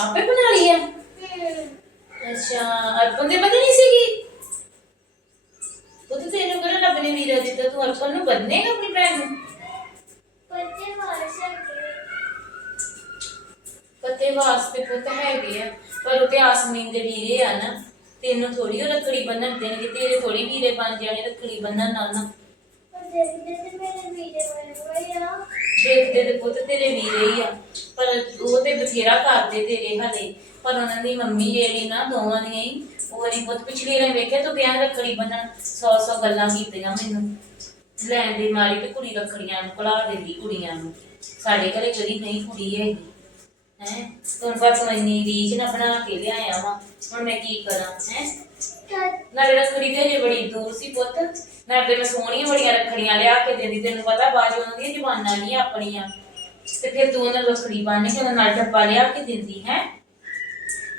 ਆਪੇ ਬਣਾ ਲਈ ਆ। ਅੱਛਾ ਅਰਪਨ ਦੇ ਪਤਾ ਨਹੀਂ ਸੀਗੀ? ਉਹ ਤੇ ਤੈਨੂੰ ਕਿਹੜਾ ਰੱਬ ਨੇ ਵੀਰਾ ਦਿੱਤਾ ਤੂੰ ਅਰਪਨ ਨੂੰ ਬੰਨੇਗਾ ਆਪਣੀ ਭੈਣ ਨੂੰ? ਪੱਤੇ ਵਾਰਸਾਂ ਪੱਤੇ ਵਾਸਤੇ ਪੁੱਤ ਹੈਗੇ ਆ ਪਰ ਉਹ ਤੇ ਆਸਮੀਨ ਦੇ ਵੀਰੇ ਆ ਨਾ। ਤੈਨੂੰ ਥੋੜੀ ਉਹ ਰੱਖੜੀ ਬੰਨਣ ਦੇਣਗੇ ਤੇਰੇ ਥੋੜੀ ਵੀਰੇ ਬਣ ਜਾਣੇ ਰੱਖੜੀ ਬੰਨਣ ਨਾਲ ਨਾ। ਦੇਖਦੇ ਤੇ ਮੇਰੇ ਵੀਰੇ ਬਣ ਗਏ ਆ। ਦੇਖਦੇ ਤੇ ਪੁੱਤ ਤੇਰੇ ਵੀਰੇ ਹੀ ਆ। ਉਹ ਤੇ ਬਥੇਰਾ ਕਰਦੇ ਤੇਰੇ ਹਲੇ, ਪਰ ਉਹਨਾਂ ਦੀ ਮੰਮੀ ਜਿਹੜੀ ਨਾ ਦੋਵਾਂ ਦੀਆਂ ਹੀ, ਉਹ ਨਹੀਂ ਪੁੱਤ ਪਿਛਲੀ ਵਾਰ ਵੇਖਿਆ, ਤੂੰ ਕਿਹਾ ਰੱਖੜੀ ਬੰਨਣ, ਸੌ ਸੌ ਗੱਲਾਂ ਕੀਤੀਆਂ ਮੈਨੂੰ। ਲੈਣ ਦੀ ਮਾਰੀ ਤੇ ਕੁੜੀ ਰੱਖੜੀਆਂ ਨੂੰ ਭੁਲਾ ਦਿੰਦੀ ਕੁੜੀਆਂ ਨੂੰ। ਸਾਡੇ ਘਰੇ ਕਦੀ ਨਹੀਂ ਕੁੜੀ ਹੈਗੀ, ਹੈ? ਤੂੰ ਬਸ ਇੰਨੀ ਰੀਝ ਨਾ ਬਣਾ ਕੇ ਲਿਆਇਆ ਵਾ। ਹੁਣ ਮੈਂ ਕੀ ਕਰਾਂ, ਹੈ? क्या ਨਾਲੇ ਰੱਖੜੀ ਤੇ ਜੇ ਬੜੀ ਦੂਰ ਸੀ ਪੁੱਤ। ਨਾਲੇ ਮੈਂ ਸੋਹਣੀਆਂ ਬੜੀਆਂ ਰੱਖੜੀਆਂ ਲਿਆ ਕੇ ਦਿੰਦੀ, ਤੈਨੂੰ ਪਤਾ ਬਾਅਦ ਉਹਨਾਂ ਦੀਆਂ ਜ਼ਬਾਨਾਂ ਨਹੀਂ ਆਪਣੀਆਂ। ਤੇ ਫਿਰ ਤੂੰ ਉਹਨਾਂ ਰੱਖੜੀ ਬੰਨ ਕੇ ਉਹਨਾਂ ਨਾਲ ਡੱਬਾ ਲਿਆ ਕੇ ਦਿੰਦੀ ਹੈ।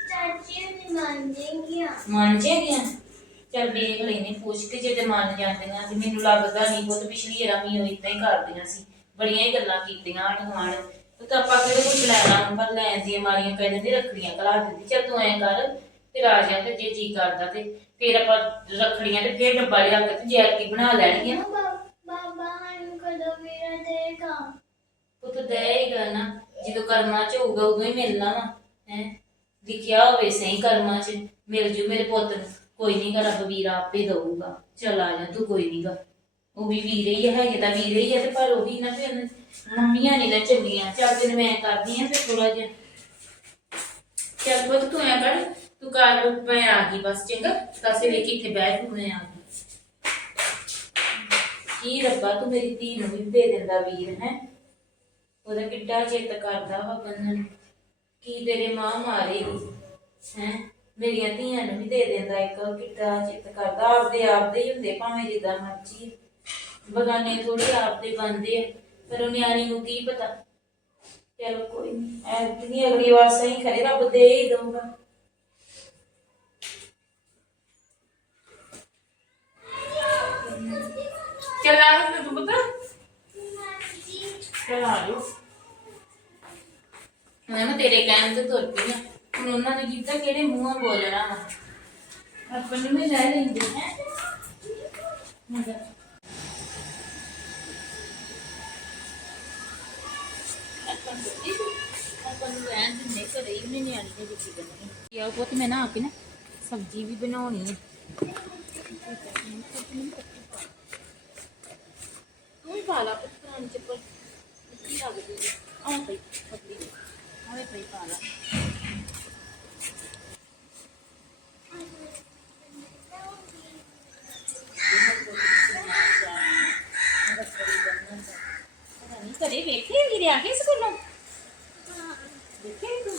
ਚਾਚੀ ਵੀ ਮੰਨ ਜੇਗੀਆਂ ਮੰਨ ਜੇਗੀਆਂ ਚਲ ਵੇਖ ਲੈਨੇ ਪੁੱਛ ਕੇ ਜੇ ਤੇ ਮੰਨ ਜਾਂਦੀਆਂ ਤੇ ਮੈਨੂੰ ਲੱਗਦਾ ਨਹੀਂ ਉਹ ਤਾਂ ਪਿਛਲੀ ਆਪਾਂ ਕਿਹੜੇ ਕੁਝ ਲੈਣਾ ਪਰ ਲੈਣ ਦੀ ਮਾਰੀਆਂ ਕਹਿੰਦੇ ਨੇ ਰੱਖੜੀਆਂ ਕਲਾ ਦਿੰਦੀ। ਚਲ ਤੂੰ ਐਂ ਕਰ ਤੇ ਰਾਜਾ ਤੇ ਜੇ ਜੀ ਕਰਦਾ ਤੇ ਫੇਰ ਆਪਾਂ ਰੱਖੜੀਆਂ ਤੇ ਫਿਰ ਡੱਬਾ ਲਿਆ ਕੇ ਤੇ ਜੈਲਕੀ ਬਣਾ ਲੈਣਗੇ ਨਾ ਬਾਬਾ ਹਾਂ ਕਦੋਂ ਮੇਰਾ ਦੇਖਾ ਪੁੱਤ ਦੇਏਗਾ ਨਾ, ਜਦੋਂ ਕਰਮਾਂ ਚ ਹੋਊਗਾ, ਉਦੋਂ ਹੀ ਮਿਲਣਾ ਵਾ, ਹੈ? ਲਿਖਿਆ ਹੋਵੇ ਸਹੀ ਕਰਮਾਂ ਚ, ਮਿਲ ਜੂ ਮੇਰੇ ਪੁੱਤ ਨੂੰ। ਕੋਈ ਨਹੀਂ ਗਾ, ਰੱਬ ਵੀਰਾ ਆਪੇ ਦਊਗਾ। ਚਲ ਆ ਜਾ ਤੂੰ, ਕੋਈ ਨਹੀਂ ਗਾ। ਉਹ ਵੀ ਵੀਰੇ ਹੀ ਹੈਗੇ ਤਾਂ ਵੀਰੇ ਹੀ ਆ, ਤੇ ਪਰ ਉਹ ਵੀ ਨਾ ਫਿਰ ਮੰਮੀਆਂ ਨਹੀਂ ਨਾ ਚੰਗੀਆਂ। ਚੱਲ ਤੈਨੂੰ ਮੈਂ ਕਰਦੀ ਆ ਫਿਰ ਥੋੜਾ ਜਿਹਾ। ਚੱਲ ਪੁੱਤ ਤੂੰ ਐ ਕਰ, ਤੂੰ ਕਰ ਮੈਂ ਆ ਗਈ ਬਸ, ਚੰਗਾ? ਕਾਸੇ ਵੇਖ ਇੱਥੇ ਬਹਿ ਤੂੰ, ਮੈਂ ਆ ਗਈ। ਕੀ ਰੱਬਾ, ਤੂੰ ਮੇਰੀ ਧੀ ਨੂੰ ਵੀ ਦੇ ਦਿੰਦਾ ਵੀਰ, ਹੈ? ਉਹਦਾ ਕਿੱਡਾ ਚਿੱਤ ਕਰਦਾ ਵਾ ਬੰਨਣ ਕੀ ਤੇਰੇ ਮਾਂ ਮਾਰੇਗੀ ਹੈ? ਮੇਰੀਆਂ ਧੀਆਂ ਨੂੰ ਵੀ ਦੇ ਦਿੰਦਾ ਇੱਕ ਕਿੱਡਾ ਚਿੱਤ ਕਰਦਾ। ਆਪਦੇ ਆਪਦੇ ਹੀ ਹੁੰਦੇ, ਭਾਵੇਂ ਜਿੱਦਾਂ ਮਰਜ਼ੀ ਬਗਾਨੇ ਥੋੜੀ ਆਪਦੇ ਬੰਦੇ ਆ, ਪਰ ਉਹ ਨਿਆਣੀ ਨੂੰ ਕੀ ਪਤਾ? ਚਲੋ ਕੋਈ ਨਹੀਂ ਐ ਅਗਲੀ ਵਾਰ ਸਹੀ ਖਰੇ ਰੱਬ ਦੇ ਹੀ ਦਊਗਾ। ਚਲ ਤੂੰ ਪਤਾ। ਚਲ ਆ ਮੈਂ ਨਾ ਤੇਰੇ ਕਹਿਣ ਤੇ ਤੁਰ ਪਈ ਆ। ਹੁਣ ਉਹਨਾਂ ਨੇ ਕੀਤਾ ਕਿਹੜੇ ਮੂੰਹਾਂ ਬੋਲਣਾ ਵਾ। ਆਪਾਂ ਨੂੰ ਵੀ ਲੈ ਲੈਂਦੇ। ਹੈ? ਬੰਨੀ ਯਾ ਪੁੱਤ ਮੈਂ ਨਾ ਆ ਕੇ ਨਾ ਸਬਜ਼ੀ ਵੀ ਬਣਾਉਣੀ ਹੈ ਤੂੰ ਹੀ ਪਾ ਲਾ ਪੁੱਤ ਪੁਰਾਣੀ ਚੱਪਲ। ਕੀ ਲੱਗਦੀ ਹੈ ਆਹ ਪਈ ਪਤਲੀ। ਆਵੇ ਪਈ ਪਾ ਲਾ ਨਹੀਂ ਵੇਖੇ ਵੀਰੇ ਆ ਗਏ ਸਕੂਲੋਂ? ਦੇਖੇ ਤੂੰ?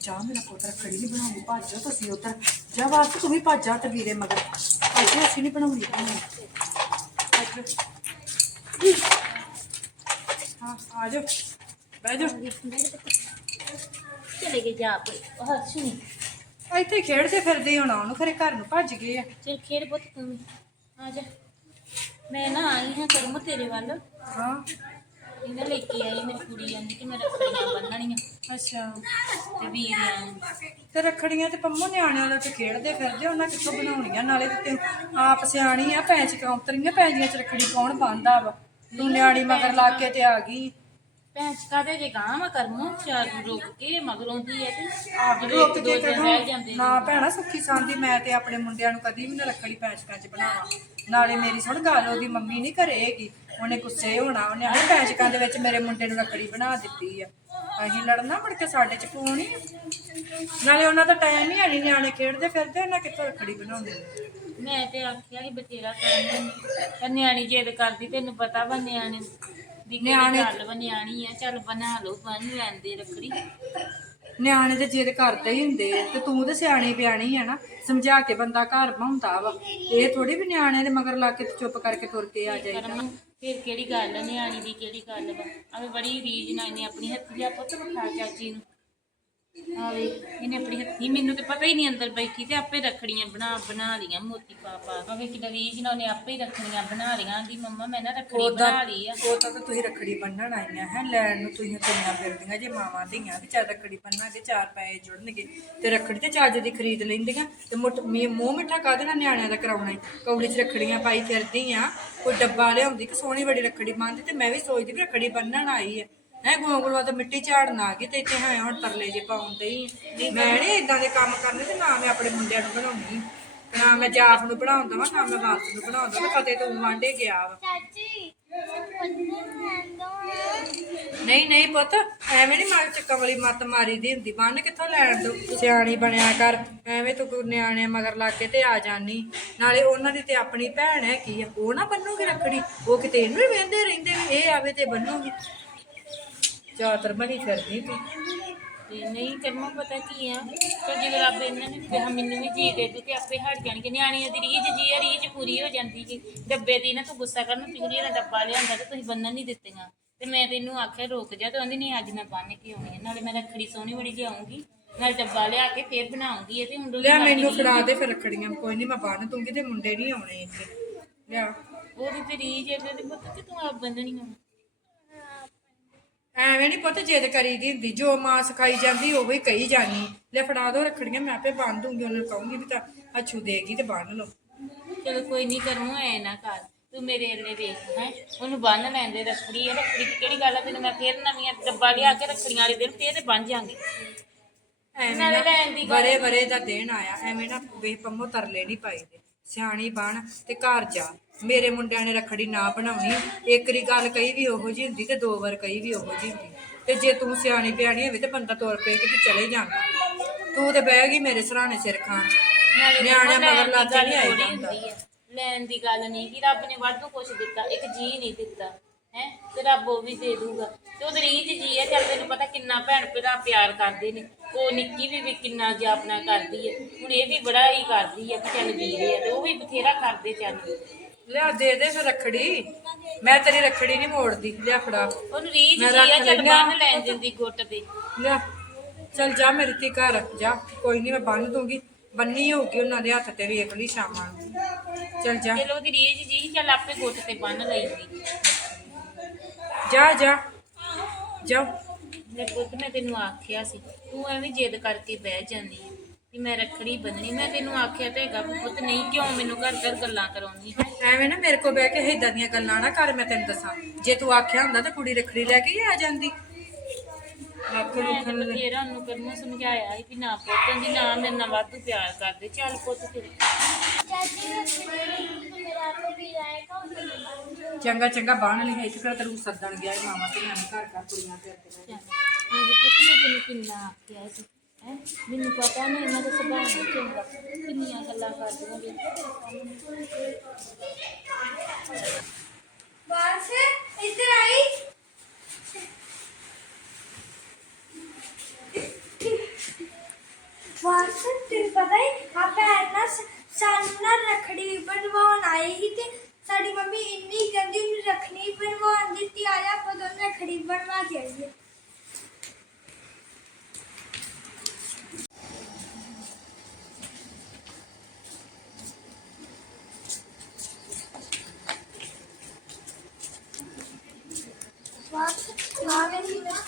ਜਾ ਮੇਰਾ ਪੁੱਤ ਰੱਖੜੀ ਨਹੀਂ ਬਣਾਉਂਦੀ ਭੱਜ ਤੁਸੀਂ ਉਧਰ। ਜਾ ਵਾਸਤੇ ਤੂੰ ਵੀ ਭੱਜ ਜਾ ਤੇ ਵੀਰੇ ਮਗਰ। ਭੱਜ ਜਾ, ਅਸੀਂ ਨਹੀਂ ਬਣਾਉਂਦੀ। ਹਾਂ ਆ ਜਾਓ। ਬਹਿ ਜਾਓ। ਚਲੇ ਗਏ ਜਾ ਆਪੇ ਉਹ ਸੁਣੀ। ਇੱਥੇ ਖੇਡਦੇ ਫਿਰਦੇ ਹੁਣ ਉਹਨੂੰ ਖਰੇ ਘਰ ਨੂੰ ਭੱਜ ਗਏ ਆ। ਚਲ ਖੇਡ ਪੁੱਤ ਤੂੰ ਵੀ। ਆ ਜਾ। ਮੈਂ ਨਾ ਆਈ ਹਾਂ ਕਰਮ ਤੇਰੇ ਵੱਲ। ਹਾਂ। ਇਹਨਾਂ ਲੈ ਕੇ ਆਈ ਮੇਰੀ ਕੁੜੀ ਜਾਂਦੀ ਕਿ ਮੈਂ ਰੱਖੜੀਆਂ ਬੰਨਣੀਆਂ। ਅੱਛਾ। ਤੇ ਵੀਰ ਆਇਆ ਤੇ ਰੱਖੜੀਆਂ ਤੇ ਪੰਮੋ ਨਿਆਣਿਆਂ ਨਾਲ ਤੇ ਖੇਡਦੇ ਫਿਰਦੇ ਉਹਨਾਂ ਕਿੱਥੋਂ ਬਣਾਉਣੀਆਂ? ਨਾਲੇ ਤੇ ਆਪ ਸਿਆਣੀ ਆ ਪੈਂਚ ਕੌਂਤਰੀਆਂ ਪੈਂਜੀਆਂ ਚ ਰੱਖੜੀ ਕੌਣ ਬੰਨਦਾ ਵਾ? ਤੂੰ ਨਿਆਣੀ ਮਗਰ ਲਾ ਕੇ ਤੇ ਆ ਗਈ। ਪੈਂਚਕਾ ਦੇ ਜੇ ਗਾਂ ਵਾ ਕਰਮੋ? ਚਾਰ ਰੁਕ ਕੇ ਮਗਰੋਂ ਦੀ ਹੈ ਤੇ ਆਪ ਜਦੋਂ ਰੁਕ ਇੱਕ ਦੋ ਕੇ ਦਿਨ ਕਦੋਂ ਰਹਿ ਜਾਂਦੇ ਨਾ। ਭੈਣਾ ਸੁੱਖੀ ਸਾਂਦੀ ਮੈਂ ਤੇ ਆਪਣੇ ਮੁੰਡਿਆਂ ਨੂੰ ਕਦੀ ਵੀ ਨਾ ਰੱਖੜੀ ਪੈਂਚਕਾਂ 'ਚ ਬਣਾਵਾਂ। ਨਾਲੇ ਮੇਰੀ ਸੁਣ ਗੱਲ ਉਹਦੀ ਮੰਮੀ ਨਹੀਂ ਘਰੇ ਹੈਗੀ। ਉਹਨੇ ਗੁੱਸੇ ਹੋਣਾ ਉਹਨੇ ਆਹ ਪੈਂਚਕਾਂ ਦੇ ਵਿੱਚ ਮੇਰੇ ਮੁੰਡੇ ਨੂੰ ਰੱਖੜੀ ਬਣਾ ਦਿੱਤੀ ਆ। ਅਸੀਂ ਲੜਨਾ ਮੁੜ ਕੇ ਸਾਡੇ 'ਚ ਪੂਣੀ ਨਾਲੇ ਉਹਨਾਂ ਦਾ ਟਾਈਮ ਹੀ ਨਹੀਂ ਨਿਆਣੇ ਖੇਡਦੇ ਫਿਰਦੇ ਉਹਨਾਂ ਕਿੱਥੋਂ ਰੱਖੜੀ ਬਣਾਉਂਦੇ? ਨੇ ਮੈਂ ਤੇ ਆਖਿਆ ਸੀ ਬਤੇਰਾ ਕਰਨ। ਪਰ ਨਿਆਣੀ ਜਿੱਦ ਕਰਦੀ ਤੈਨੂੰ ਪਤਾ ਵਾ ਨਿਆਣੇ ਦੀ ਨਿਆਣੇ- ਨਿਆਣੀ ਆ ਚੱਲ ਬਣਾ ਲਓ ਬੰਨ ਲੈਂਦੇ ਰੱਖੜੀ। ਨਿਆਣੇ ਤੇ ਜਿੱਦ ਕਰਦੇ ਹੀ ਹੁੰਦੇ ਆ ਤੇ ਤੂੰ ਤੇ ਸਿਆਣੀ ਬਿਆਣੀ ਆ ਨਾ ਸਮਝਾ ਕੇ ਬੰਦਾ ਘਰ ਬਣਾਉਂਦਾ ਵਾ। ਇਹ ਥੋੜੀ ਵੀ ਨਿਆਣੇ ਦੇ ਮਗਰ ਲਾ ਕੇ ਤੇ ਚੁੱਪ ਕਰਕੇ ਤੁਰ ਕੇ ਆ ਜਾਈਦਾ। ਕਰਮ ਫਿਰ ਕਿਹੜੀ ਗੱਲ ਆ ਨਿਆਣੀ ਦੀ ਕਿਹੜੀ ਗੱਲ ਵਾ? ਆਵੇ ਬੜੀ ਰੀਝ ਨਾਲ ਇਹਨੇ ਆਪਣੀ ਹੱਥੀ ਆ ਪੁੱਤ ਵਿਖਾ ਚਾਚੀ ਨੂੰ। ਆਵੇ ਇਹਨੇ ਆਪਣੀ ਹੱਥੀ ਮੈਨੂੰ ਤੇ ਪਤਾ ਹੀ ਨਹੀਂ ਅੰਦਰ ਬੈਠੀ ਤੇ ਆਪੇ ਰੱਖੜੀਆਂ ਬਣਾ ਬਣਾ ਲੀਆਂ ਮੋਤੀ ਪਾ ਪਾ ਕਿਦਾਂ ਰੀਝ ਨਾਲ ਉਹਨੇ ਆਪੇ ਹੀ ਰੱਖੜੀਆਂ ਬਣਾ ਲੀਆਂ ਦੀ ਮੰਮਾ ਮੈਂ ਨਾ ਰੱਖੜੀ ਬਣਾ ਲਈ ਆ। ਉਹ ਤਾਂ ਤੁਸੀਂ ਰੱਖੜੀ ਬੰਨਣ ਆਈਆਂ ਹੈ ਲੈਣ ਨੂੰ ਤੁਸੀਂ ਤੁਰੀਆਂ ਫਿਰਦੀਆਂ ਜੇ ਮਾਵਾਂ ਧੀਆਂ ਤੇ ਚਾਰ ਰੱਖੜੀ ਬੰਨਾਂਗੇ ਚਾਰ ਪੈਸੇ ਜੁੜਨਗੇ। ਤੇ ਰੱਖੜੀ ਤੇ ਚੱਜ ਦੀ ਖਰੀਦ ਲੈਂਦੀਆਂ। ਤੇ ਮੁੱਠ ਮੂੰਹ ਮਿੱਠਾ ਕਾਹਦੇ ਨਾਲ ਨਿਆਣਿਆਂ ਦਾ ਕਰਾਉਣਾ ਕੌੜੀ 'ਚ ਰੱਖੜੀਆਂ ਪਾਈ ਫਿਰਦੀ ਆ। ਕੋਈ ਡੱਬਾ ਲਿਆਉਂਦੀ ਕਿ ਸੋਹਣੀ ਬੜੀ ਰੱਖੜੀ ਬੰਨਦੀ ਤੇ ਮੈਂ ਵੀ ਸੋਚਦੀ ਵੀ ਰੱਖੜੀ ਬੰਨਣ ਆਈ ਹੈ ਹੈ ਗੋਂਗਲਵਾ ਤਾਂ ਮਿੱਟੀ ਝਾੜਨ ਆ ਗਈ ਤੇ ਇੱਥੇ ਹੈ ਹੁਣ ਤਰਲੇ ਜੇ ਪਾਉਂਦੇ ਹੀ ਮੈਂ ਨਹੀਂ ਇਦਾਂ ਦੇ ਕੰਮ ਕਰਨੇ ਤੇ ਨਾ ਮੈਂ ਆਪਣੇ ਮੁੰਡਿਆਂ ਨੂੰ ਬਣਾਉਣੀ ਨਾ ਮੈਂ ਜਾਫ ਨੂੰ ਬਣਾਉਂਦਾ ਵਾ ਨਾ ਮੈਂ ਵਾਰਸ ਨੂੰ ਬਣਾਉਂਦਾ ਤੇ ਕਦੇ ਤੂੰ ਵਾਂਡੇ ਗਿਆ ਵਾ। ਚਾਚੀ ਨਹੀਂ ਨਹੀਂ ਪੁੱਤ ਐਵੇਂ ਨਹੀਂ ਮੱਲ ਚੱਕਣ ਵਾਲੀ ਮੱਤ ਮਾਰੀ ਦੀ ਹੁੰਦੀ। ਬੰਨ ਕਿੱਥੋਂ ਲੈਣ ਦੋ ਸਿਆਣੀ ਬਣਿਆ ਕਰ। ਐਵੇਂ ਤੂੰ ਕੋਈ ਨਿਆਣੇ ਮਗਰ ਲੱਗ ਕੇ ਤੇ ਆ ਜਾਨੀ। ਨਾਲੇ ਉਹਨਾਂ ਦੀ ਤੇ ਆਪਣੀ ਭੈਣ ਹੈ ਕੀ ਆ ਉਹ ਨਾ ਬੰਨੂਗੀ ਰੱਖੜੀ। ਉਹ ਕਿਤੇ ਇਹਨੂੰ ਹੀ ਵੇਂਦੇ ਰਹਿੰਦੇ ਵੀ ਇਹ ਆਵੇ ਤੇ ਬੰਨੂਗੀ। ਜ਼ਿਆਦਾਤਰ ਬਣੀ ਫਿਰਦੀ ਤੂੰ ਤੇ ਨਹੀਂ ਕਰਮਾ ਪਤਾ ਕੀ ਆ ਤੇ ਜਦੋਂ ਰੱਬ ਇਹਨਾਂ ਨੇ ਕਿਹਾ ਮੈਨੂੰ ਵੀ ਜੀ ਦੇ ਦੂ ਤੇ ਆਪੇ ਹਟ ਜਾਣਗੇ। ਨਿਆਣੀਆਂ ਦੀ ਰੀਝ ਜੀ ਆ ਰੀਝ ਪੂਰੀ ਹੋ ਜਾਂਦੀ ਜੀ। ਡੱਬੇ ਦੀ ਨਾ ਤੂੰ ਗੁੱਸਾ ਕਰਨ ਪਿਛਲੀ ਦਾ ਡੱਬਾ ਲਿਆਂਦਾ ਤੇ ਤੁਸੀਂ ਬੰਨਣ ਨਹੀਂ ਦਿੱਤੀਆਂ। ਤੇ ਮੈਂ ਤੈਨੂੰ ਆਖਿਆ ਰੁਕ ਜਾ ਤੇ ਉਹਦੀ ਨਹੀਂ ਅੱਜ ਮੈਂ ਬੰਨ ਕੇ ਆਉਣੀ ਆ ਨਾਲੇ ਮੈਂ ਰੱਖੜੀ ਸੋਹਣੀ ਬੜੀ ਲਿਆਉਂਗੀ। ਨਾਲ ਡੱਬਾ ਲਿਆ ਕੇ ਫੇਰ ਬਣਾਉਂਗੀ ਇਹ ਤੇ ਹੁਣ ਲਿਆ ਮੈਨੂੰ ਫੜਾ ਦੇ ਫਿਰ ਰੱਖੜੀਆਂ ਕੋਈ ਨਹੀਂ ਮੈਂ ਬੰਨ ਦੂੰਗੀ ਤੇ ਮੁੰਡੇ ਨਹੀਂ ਆਉਣੇ ਇੱਥੇ। ਲਿਆ। ਉਹਦੀ ਤੇ ਰੀਝ ਇਹਦੇ ਤੇ ਪੁੱਤ ਤੇ ਤੂੰ ਆਪ ਬੰਨਣੀ ਹੁਣ ਐਵੇਂ ਨਹੀਂ ਪੁੱਤ ਜਿੱਦ ਕਰੀ ਦੀ ਹੁੰਦੀ ਜੋ ਮਾਂ ਸਿਖਾਈ ਜਾਂਦੀ ਉਹ ਹੀ ਕਹੀ ਜਾਨੀ। ਲੈ ਫੜਾ ਦੋ ਰੱਖੜੀਆਂ ਮੈਂ ਆਪੇ ਬੰਨ ਦੂੰਗੀ ਉਹਨੂੰ ਕਹੂੰਗੀ ਵੀ ਤਾਂ ਅਛੂ ਦੇਗੀ ਤੇ ਬੰਨ ਲਓ। ਚਲੋ ਕੋਈ ਨਹੀਂ ਕਰਮੂ ਐ ਨਾ ਕਰ। ਤੂੰ ਮੇਰੇ ਅੱਲੇ ਵੇਖ ਹੈ? ਉਹਨੂੰ ਬੰਨ ਲੈਂਦੇ ਰੱਖੜੀ ਹੈ ਰੱਖੜੀ ਦੀ ਕਿਹੜੀ ਗੱਲ ਆ? ਤੈਨੂੰ ਮੈਂ ਫੇਰ ਨਵੀਆਂ ਡੱਬਾ ਲਿਆ ਕੇ ਰੱਖੜੀਆਂ ਵਾਲੇ ਦਿਨ ਫੇਰ ਤੇ ਬੰਨ ਜਾਾਂਗੇ। ਐਵੇਂ ਨਾਲੇ ਨਾ ਲੈਣ ਦੀ ਬਰੇ ਬਰੇ ਦਾ ਦਿਨ ਆਇਆ ਐਵੇਂ ਨਾ ਵੇ ਪੰਮੋ ਤਰਲੇ ਨਹੀਂ ਪਾਈਦੇ। ਸਿਆਣੀ ਬਣ ਤੇ ਘਰ ਜਾ। ਮੇਰੇ ਮੁੰਡਿਆਂ ਨੇ ਰੱਖੜੀ ਨਾ ਬਣਾਉਣੀ। ਇੱਕ ਰੀ ਗੱਲ ਕਹੀ ਵੀ ਉਹੋ ਜੀ ਹੁੰਦੀ ਤੇ ਦੋ ਵਾਰ ਕਹੀ ਵੀ ਉਹੋ ਜੀ ਹੁੰਦੀ। ਤੇ ਜੇ ਤੂੰ ਸਿਆਣੀ ਪਿਆਣੀ ਹੋਵੇ ਤੇ ਬੰਦਾ ਤੁਰ ਪਏ ਕਿ ਤੂੰ ਚਲੇ ਜਾਂਦਾ। ਤੂੰ ਤੇ ਬਹਿ ਗਈ ਮੇਰੇ ਸਰਾਣੇ ਸਿਰ ਖਾਣ। ਨਿਆਣਿਆਂ ਮਗਰ ਲੱਗ ਨਹੀਂ ਆਈ। ਲੈਣ ਦੀ ਗੱਲ ਨਹੀਂ ਕਿ ਰੱਬ ਨੇ ਵਾਧੂ ਕੁਛ ਦਿੱਤਾ ਇੱਕ ਜੀ ਨਹੀਂ ਦਿੱਤਾ। ਹੈ? ਤੇ ਰੱਬ ਉਹ ਵੀ ਦੇ ਦੂਗਾ। ਤੇ ਉਹਦੀ ਰੀਝ ਜੀ ਹੈ ਚੱਲ ਤੈਨੂੰ ਪਤਾ ਕਿੰਨਾ ਭੈਣ ਭਰਾ ਪਿਆਰ ਕਰਦੇ ਨੇ। ਉਹ ਨਿੱਕੀ ਵੀ ਵੀ ਕਿੰਨਾ ਜਾਪਨਾ ਕਰਦੀ ਹੈ। ਹੁਣ ਇਹ ਵੀ ਬੜਾ ਹੀ ਕਰਦੀ ਹੈ ਕਿ ਚੱਲ ਵੀਰੇ ਆ ਤੇ ਉਹ ਵੀ ਬਥੇਰਾ ਕਰਦੇ ਚੱਲ। ਲਿਆ ਦੇ ਦੇ ਫਿਰ ਰੱਖੜੀ। ਮੈਂ ਤੇਰੀ ਰੱਖੜੀ ਨਹੀਂ ਮੋੜਦੀ। ਲਿਆ ਫੜਾ। ਉਹਨੂੰ ਰੀਝ ਮੈਂ ਜੀ ਹੈ ਰੱਖ ਚੱਲ ਲੈਂਦਾ। ਬੰਨ ਲੈਣ ਦਿੰਦੀ ਗੁੱਟ ਤੇ। ਲਿਆ। ਚੱਲ ਜਾ ਮੇਰੀ ਧੀ ਘਰ ਜਾ। ਕੋਈ ਨਹੀਂ ਮੈਂ ਬੰਨ ਦੂੰਗੀ। ਬੰਨੀ ਹੋਊਗੀ ਉਹਨਾਂ ਦੇ ਹੱਥ ਤੇ ਵੇਖ ਲਈ ਸ਼ਾਮਾਂ ਨੂੰ। ਚੱਲ ਜਾ। ਚਲੋ ਉਹਦੀ ਰੀਝ ਜੀ ਚੱਲ ਆਪੇ ਗੁੱਟ ਤੇ ਬੰਨ ਲਈਦੀ ਜਾ ਜਾ। ਜਾ। ਮੈਂ ਪੁੱਤ ਮੈਂ ਤੈਨੂੰ ਆਖਿਆ ਸੀ ਤੂੰ ਐਵੇਂ ਜਿੱਦ ਕਰਕੇ ਬਹਿ ਜਾਂਦੀ ਹੈ ਕਿ ਮੈਂ ਰੱਖੜੀ ਬੰਨਣੀ ਮੈਂ ਤੈਨੂੰ ਆਖਿਆ ਤੇ ਹੈਗਾ ਵੀ ਪੁੱਤ ਨਹੀਂ ਕਿਉਂ ਮੈਨੂੰ ਘਰ ਘਰ ਗੱਲਾਂ ਕਰਾਉਣੀ ਹੈ ਐਵੇਂ ਨਾ ਮੇਰੇ ਕੋ ਬਹਿ ਕੇ ਏਦਾਂ ਦੀਆਂ ਗੱਲਾਂ ਨਾ ਕਰ ਮੈਂ ਤੈਨੂੰ ਦੱਸਾਂ। ਜੇ ਤੂੰ ਆਖਿਆ ਹੁੰਦਾ ਤਾਂ ਕੁੜੀ ਰੱਖੜੀ ਲੈ ਕੇ ਹੀ ਆ ਜਾਂਦੀ। ਲੱਖ ਮੈਂ ਰੁੱਖ ਤਾਂ ਬਥੇਰਾ ਉਹਨੂੰ ਕਰਮੋਂ ਸਮਝਾਇਆ ਸੀ ਵੀ ਨਾ ਪੁੱਤਾਂ ਦੀ ਨਾ ਮੇਰੇ ਨਾਲ ਵਾਧੂ ਪਿਆਰ ਕਰਦੇ। ਚੱਲ ਪੁੱਤ ਫਿਰ। ਚਾਚੀ ਰੱਖੜੀ ਮੇਰਾ ਕੋ ਵੀ ਆਏਗਾ ਉਹ ਚੰਗਾ ਚੰਗਾ ਬਾਣ ਲਈ ਇੱਥੇ ਕਰ ਤੈਨੂੰ ਸੱਦਣ ਗਿਆ ਇਹ ਮਾਮਾ ਤੇ ਘਰ ਘਰ ਕੁੜੀਆਂ ਤੇ ਚੱਲ। ਹਾਂਜੀ ਪੁੱਤ ਮੈਂ ਤੈਨੂੰ ਕਿੰਨਾ ਆਖਿਆ ਸੀ ਹੈ? ਮੈਨੂੰ ਪਤਾ ਨਹੀਂ ਇਹਨਾਂ ਦਾ ਸੁਭਾਅ ਨਹੀਂ ਚੰਗਾ। ਕਿੰਨੀਆਂ ਗੱਲਾਂ ਕਰਦੀਆਂ ਵੀ ਬਸ ਇੱਧਰ ਆਈ ਬਸ ਤੈਨੂੰ ਪਤਾ ਹੀ ਆ ਭੈਣ ਨਾ ਸ- ਸਾਨੂੰ ਨਾ ਰੱਖੜੀ ਬਣਵਾਉਣ ਆਈ ਸੀ ਤੇ ਸਾਡੀ ਮੰਮੀ ਇੰਨੀ ਗੰਦੀ ਨੂੰ ਰੱਖੜੀ ਬਣਵਾਉਣ ਦਿੱਤੀ, ਆਇਆ ਆਪਾਂ ਦੋਨੋਂ ਰੱਖੜੀ ਬਣਵਾ ਕੇ ਆਈਏ। दूंगा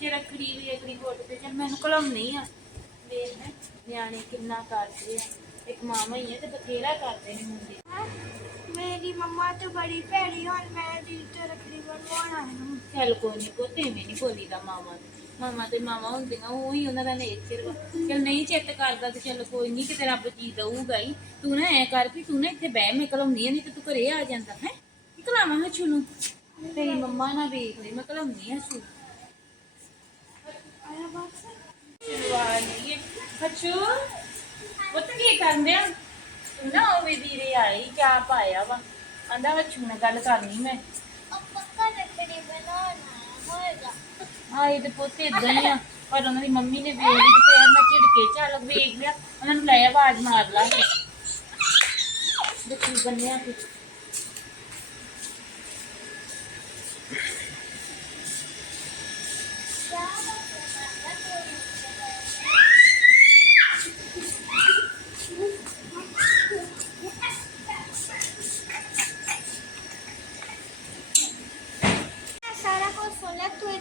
ਜੇ ਰੱਖੜੀ ਵੀ ਅਗਲੀ ਕੋਟ ਤੇ ਚੱਲ ਮੈਨੂੰ ਕਲਮ ਨਹੀਂ ਆ। ਵੇਖ ਨਾ, ਨਿਆਣੇ ਕਿੰਨਾ ਕਰਦੇ ਆ। ਇੱਕ ਮਾਮਾ ਹੀ ਆ ਤੇ ਬਥੇਰਾ ਕਰਦੇ ਨੇ ਮੁੰਡੇ। ਮੇਰੀ ਮੰਮਾ ਤੇ ਬੜੀ ਭੈੜੀ ਹੁਣ ਮੈਂ ਦੀ ਤੇ ਰੱਖੜੀ ਬਣਵਾਉਣਾ ਹੈ। ਚੱਲ ਕੋਈ ਨਹੀਂ ਪੁੱਤ ਐਵੇਂ ਨਹੀਂ ਬੋਲੀਦਾ ਮਾਮਾ। ਤੇ ਮਾਮਾ ਤੇ ਮਾਮਾ ਹੁੰਦੀਆਂ ਉਹ ਹੀ ਉਹਨਾਂ ਦਾ ਨੇਚਰ ਵਾ। ਚੱਲ ਨਹੀਂ ਚਿੱਤ ਕਰਦਾ ਤੇ ਚੱਲ ਕੋਈ ਨਹੀਂ ਕਿਤੇ ਰੱਬ ਜੀ ਦਊਗਾ ਹੀ। ਤੂੰ ਨਾ ਐ ਕਰ ਵੀ ਤੂੰ ਨਾ ਇੱਥੇ ਬਹਿ ਮੈਂ ਕਲਾਉਂਦੀ ਆ ਨਹੀਂ ਤੇ ਤੂੰ ਘਰੇ ਆ ਜਾਂਦਾ ਹੈ? ਕਲਾਵਾਂ ਹਛੂ ਨੂੰ ਤੇਰੀ ਮੰਮਾ ਨਾ ਵੇਖ ਲਈ ਮੈਂ ਕਲਾਉਂਦੀ ਆ ਛੂ ਆਇਆ ਬਾਕਸ ਜਵਾਨੀ ਖਚੂ ਪੁੱਤ ਕੀ ਕਰਦੇ ਆ ਨਾ ਉਹ ਵੀ ਵੀਰੇ ਆਈ ਕਿਆ ਪਾਇਆ ਵਾ ਆਂਦਾ ਵਾ ਛੂਣ ਗੱਲ ਕਰਨੀ ਮੈਂ ਉਹ ਪੱਕਾ ਰੱਖੜੀ ਬਣਾਉਣਾ ਹੋਏਗਾ ਹਾਂ ਇਹ ਤੇ ਪੁੱਤ ਇਦਾਂ ਹੀ ਆ ਪਰ ਉਹਨਾਂ ਦੀ ਮੰਮੀ ਨੇ ਵੇਖ ਲਈ ਤੇ ਮੈਂ ਝਿੜਕੇ ਚੱਲ ਵੇਖ ਲਿਆ ਉਹਨਾਂ ਨੂੰ ਲੈ ਆਵਾਜ਼ ਮਾਰ ਲਾ। ਦੇਖੀ ਬੰਨਿਆ ਕਿ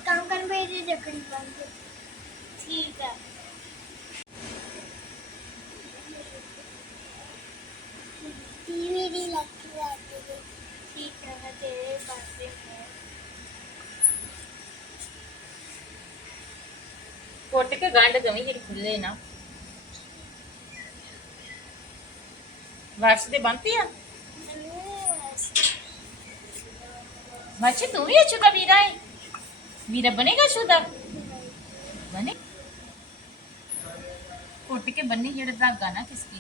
काम कर मेरी रखड़ी बन दे ठीक है टीवी दी लकी आती है ठीक है मैं तेरे पास से है ਕੁੱਟ ਕੇ ਗੰਢ ਗਵੀ ਜਿਹੜੀ ਖੁੱਲੇ ਨਾ ਵਰਸ ਦੇ ਬੰਤੀ ਆ ਮੱਛੀ ਤੂੰ ਵੀ ਅਛੂ ਦਾ ਵੀਰਾ ਹੈ मीरा बनेगा शुदा? बने? कोटे के बनने जेड़ा धागा ना किसकी?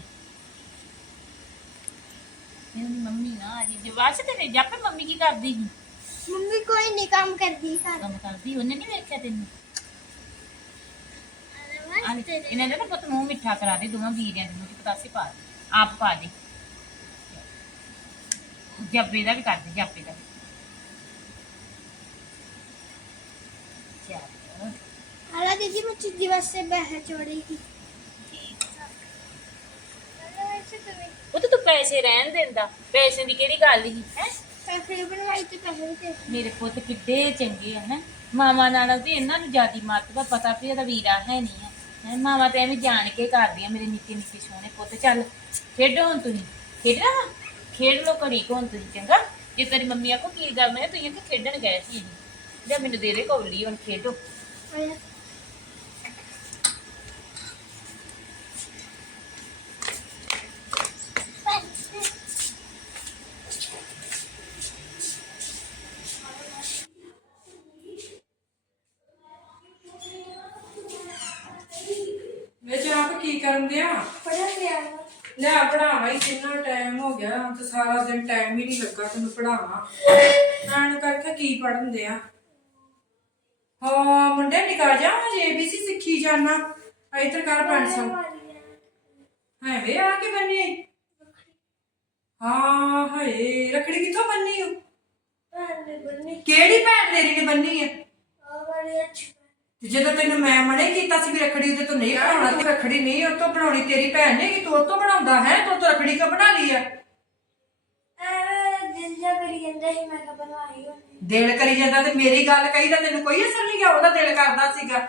मेरी मम्मी ना आज जो जवाब तेरे? जापे मम्मी की कर दी मम्मी कोई नहीं काम कर दी काम कर दी उन्हें नहीं देखा तेरे इन्हें ना तो पुत मुँह मिठा करा दे दोनों वीरिया के मुझे पतासे पा आप पा दे। जब का भी कर दे जब का अरे दीदी मुझे दिवस से बहर छोड़ेगी ਉਹ ਤਾਂ ਤੂੰ ਪੈਸੇ ਰਹਿਣ ਦਿੰਦਾ ਪੈਸੇ ਦੀ ਕਿਹੜੀ ਗੱਲ ਹੀ ਹੈ पैसे बनवाई तो पैसे थे ਮੇਰੇ ਪੁੱਤ ਕਿੱਡੇ ਚੰਗੇ ਆ ਹੈ ਮਾਮਾ ਨਾਲ ਵੀ ਇਹਨਾਂ ਨੂੰ ਜਿਆਦੀ ਮੱਤ ਦਾ ਪਤਾ ਵੀ ਇਹਦਾ ਵੀਰਾ ਹੈ ਨਹੀਂ ਆ ਹੈਂ, ਮਾਵਾਂ ਤੇ ਐਵੇਂ ਜਾਣ ਕੇ ਕਰਦੀਆਂ ਮੇਰੇ ਨਿੱਕੇ ਨਿੱਕੇ ਸੋਹਣੇ ਪੁੱਤ ਚੱਲ ਖੇਡੋ ਹੁਣ ਤੁਸੀਂ ਖੇਡਣਾ ਵਾ ਖੇਡ ਲੋ ਘੜੀ ਕੋ ਹੁਣ ਤੁਸੀਂ ਚੰਗਾ ਜੇ ਤੇਰੀ ਮੰਮੀ ਆਖੋ ਕੀ ਕਰਨਾ ਹੈ ਤੁਸੀਂ ਕਿ ਖੇਡਣ ਗਏ ਸੀ ਅਸੀਂ ਜਾਂ ਮੈਨੂੰ ਦੇ ਦੇ ਕੌਲੀ ਹੁਣ ਖੇਡੋ आया ਲੱਗਾ ਤੈਨੂੰ ਪੜਾਵਾਂ ਐਨ ਕਰਕੇ ਕੀ ਪੜਨ ਦਿਆ ਹਾਂ ਮੁੰਡੇ ਨਿਕਾ ਜਾ ਮੈਂ ਏਬੀਸੀ ਸਿੱਖੀ ਜਾਣਾ ਇੱਧਰ ਕਰ 500 ਹੈ ਵੇ ਆ। ਕੇ ਬੰਨੀ। ਹਾਂ ਹਾਏ ਰਖੜੀ ਕਿੱਥੋਂ ਬੰਨੀ ਹੋ ਕਿਹੜੀ ਭੈਣ ਤੇਰੀ ਨੇ ਬੰਨੀ ਹੈ ਤੇ ਜਦੋਂ ਤੈਨੂੰ ਮੈਂ ਮਨੇ ਕੀਤਾ ਸੀ ਵੀ ਰਖੜੀ ਉਹਦੇ ਤੋਂ ਨਹੀਂ ਬਣਾਉਣਾ ਤੇ ਰਖੜੀ ਨਹੀਂ ਉਹ ਤੋਂ ਬਣਾਉਣੀ ਤੇਰੀ ਭੈਣ ਨੇ ਕਿ ਤੂੰ ਉਹ ਤੋਂ ਬਣਾਉਂਦਾ ਹੈ? ਤੂੰ ਤਾਂ ਰਖੜੀ ਕਾ ਬਣਾ ਲਈ ਆ? ਦਿਲ ਕਰੀ ਜਾਂਦਾ ਤੇ ਮੇਰੀ ਗੱਲ ਕਹੀ ਤਾਂ ਤੈਨੂੰ ਕੋਈ ਅਸਰ ਨਹੀਂ ਗਿਆ ਉਹਦਾ ਦਿਲ ਕਰਦਾ ਸੀਗਾ।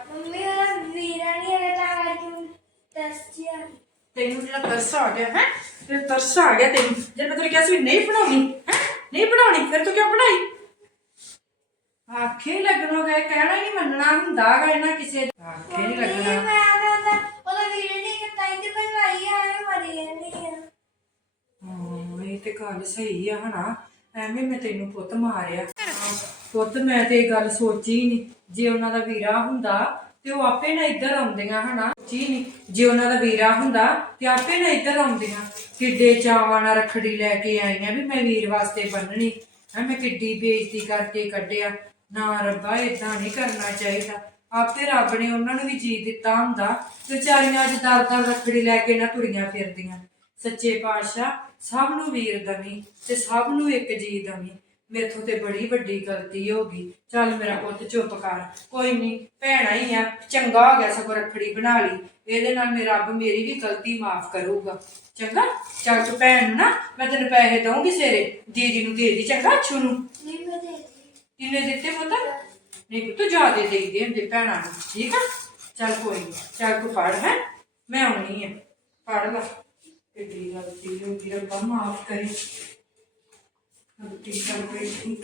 ਤੈਨੂੰ ਜਿਹੜਾ ਤਰਸ ਆ ਗਿਆ ਹੈ? ਤੇ ਤਰਸ ਆ ਗਿਆ ਤੈਨੂੰ ਜੇ ਮੈਂ ਤੈਨੂੰ ਕਿਹਾ ਸੀ ਵੀ ਨਹੀਂ ਬਣਾਉਣੀ ਹੈ? ਨਹੀਂ ਬਣਾਉਣੀ ਫਿਰ ਤੂੰ ਕਿਉਂ ਬਣਾਈ? ਆਖੇ ਲੱਗਣੋ ਗਏ ਕਹਿਣਾ ਹੀ ਨਹੀਂ ਮੰਨਣਾ ਹੁੰਦਾਗਾ ਇਹਨਾਂ ਕਿਸੇ ਦਾ। ਆਖੇ ਨਹੀਂ ਲੱਗਣਾ। ਹਾਂ ਇਹ ਤੇ ਗੱਲ ਸਹੀ ਆ ਹਨਾ। ਐਵੇਂ ਮੈਂ ਤੈਨੂੰ ਪੁੱਤ ਮਾਰਿਆ। ਪੁੱਤ, ਮੈਂ ਤੇ ਇਹ ਗੱਲ ਸੋਚੀ ਨਹੀਂ ਜੇ ਉਹਨਾਂ ਦਾ ਵੀਰਾ ਹੁੰਦਾ, ਤੇ ਉਹ ਆਪੇ ਨਾ ਇੱਧਰ ਆਉਂਦੀਆਂ, ਹਨਾ? ਸੋਚੀ ਨਹੀਂ ਜੇ ਉਹਨਾਂ ਦਾ ਵੀਰਾ ਹੁੰਦਾ, ਤੇ ਆਪੇ ਨਾ ਇੱਧਰ ਆਉਂਦੀਆਂ। ਕਿੱਡੇ ਚਾਵਾਂ ਨਾਲ ਰੱਖੜੀ ਲੈ ਕੇ ਆਈਆਂ ਵੀ ਮੈਂ ਵੀਰ ਵਾਸਤੇ ਬੰਨਣੀ ਹੈ, ਮੈਂ ਕਿੱਡੀ ਬੇਇੱਜ਼ਤੀ ਕਰਕੇ ਕੱਢਿਆ। ਨਾ ਰੱਬਾ ਇਦਾਂ ਨਹੀਂ ਕਰਨਾ ਚਾਹੀਦਾ। ਆਪੇ ਰੱਬ ਨੇ ਉਹਨਾਂ ਨੂੰ ਵੀ ਜੀ ਦਿੱਤਾ ਹੁੰਦਾ। ਤੇ ਵਿਚਾਰੀਆਂ ਅੱਜ ਦਰ ਦਰ ਰੱਖੜੀ ਲੈ ਕੇ ਨਾ ਤੁਰੀਆਂ ਫਿਰਦੀਆਂ। ਸੱਚੇ ਪਾਤਸ਼ਾਹ ਸਭ ਨੂੰ ਵੀਰ ਦਵੀ ਤੇ ਸਭ ਨੂੰ ਇੱਕ ਜੀ ਦਵੀ। ਮੇਥੋਂ ਤੇ ਬੜੀ ਵੱਡੀ ਗਲਤੀ ਹੋ ਗਈ। ਚੱਲ ਮੇਰਾ ਪੁੱਤ ਚੁੱਪ ਕਰ। ਕੋਈ ਨਹੀਂ ਭੈਣਾ ਹੀ ਆ ਚੰਗਾ ਹੋ ਗਿਆ ਸਗੋਂ ਰੱਖੜੀ ਬਣਾ ਲਈ। ਇਹਦੇ ਨਾਲ ਮੇਰਾ ਰੱਬ ਮੇਰੀ ਵੀ ਗਲਤੀ ਮਾਫ ਕਰੂਗਾ। ਚੰਗਾ? ਚੱਲ ਤੂੰ ਭੈਣ ਨੂੰ ਨਾ ਮੈਂ ਤੈਨੂੰ ਪੈਸੇ ਦਊਂਗੀ ਸਵੇਰੇ। ਦੀਦੀ ਨੂੰ ਦੇ ਦੀ ਚੰਗਾ? ਅੱਛੂ ਨੂੰ। ਨਹੀਂ ਮੈਂ ਦੇ ਦਿੱਤੀ ਕਿੰਨੇ ਦਿੱਤੇ ਪੁੱਤ? ਨਹੀਂ ਪੁੱਤ ਜ਼ਿਆਦੇ ਦੇਈਦੇ ਹੁੰਦੇ ਭੈਣਾਂ ਨੂੰ। ਠੀਕ ਆ? ਚੱਲ ਕੋਈ ਨੀ ਚੱਲ ਤੂੰ ਪੜ ਹੈ? ਮੈਂ ਆਉਣੀ ਆ। ਪੜ ਲਾ। ਕਿੱਡੀ ਗਲਤੀ ਹੋ ਗਈ ਰੱਬਾ ਮਾਫ ਕਰੀ। ਗਲਤੀ ਕਰ ਬੈਠੀ